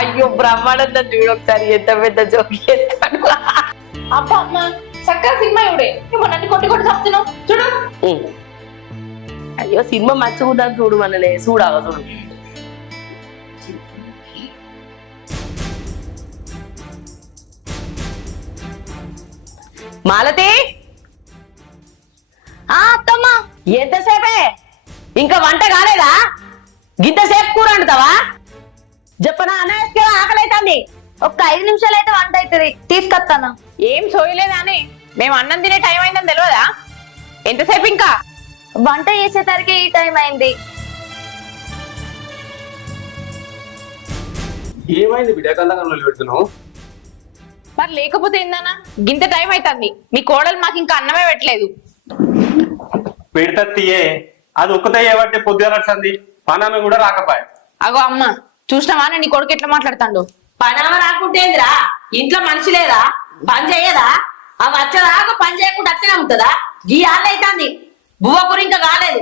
అయ్యో బ్రహ్మానందం చూడు ఒకసారి ఎంత పెద్ద జోక్ చేస్తాడు. అబ్బా అమ్మ చక్కగా సినిమా ఇవిడే నువ్వు నన్ను కొట్టి కొట్టి చెప్తున్నావు చూడు. అయ్యో సినిమా మంచిగా ఉందని చూడు మనలే చూడాగా చూడు. మాలతి అత్తమ్మా ఎంతసేపే ఇంకా వంట కాలేదా? గింతసేపు కూర వండుతావా? చెప్పనా అన్నయ్య ఆకలి అవుతుంది. ఒక్క 5 నిమిషాలు అయితే వంట అవుతుంది, తీసుకొస్తాను. ఏం సోయలేదానే మేము అన్నం తినే టైం అయిందని తెలియదా? ఎంతసేపు ఇంకా? వంట చేసేసరికి ఈ టైం అయింది. ఏమైంది బిడ్డ కందకంలో పెడుతున్నావు? మరి లేకపోతే ఏందన్నా గింత టైం అవుతుంది, మీ కోడలు మాకు ఇంకా అన్నమే పెట్టలేదు. పెడతా తీయే, అది ఒక్కతే ఏమంటే పొద్దుగా నడుస్తుంది, పనామె కూడా రాకపోయా. అగో అమ్మ చూసినావా నీ కొడుకు ఎట్లా మాట్లాడుతాడు? పనామ రాకుంటేందిరా? ఇంట్లో మనిషి లేదా? పని చెయ్యదా? ఆ వచ్చేదాకా పని చేయకుండా అట్లనే ఉంటుందా? ఈ ఆళ్ళైతుంది బువ్వ కూర ఇంకా కాలేదు.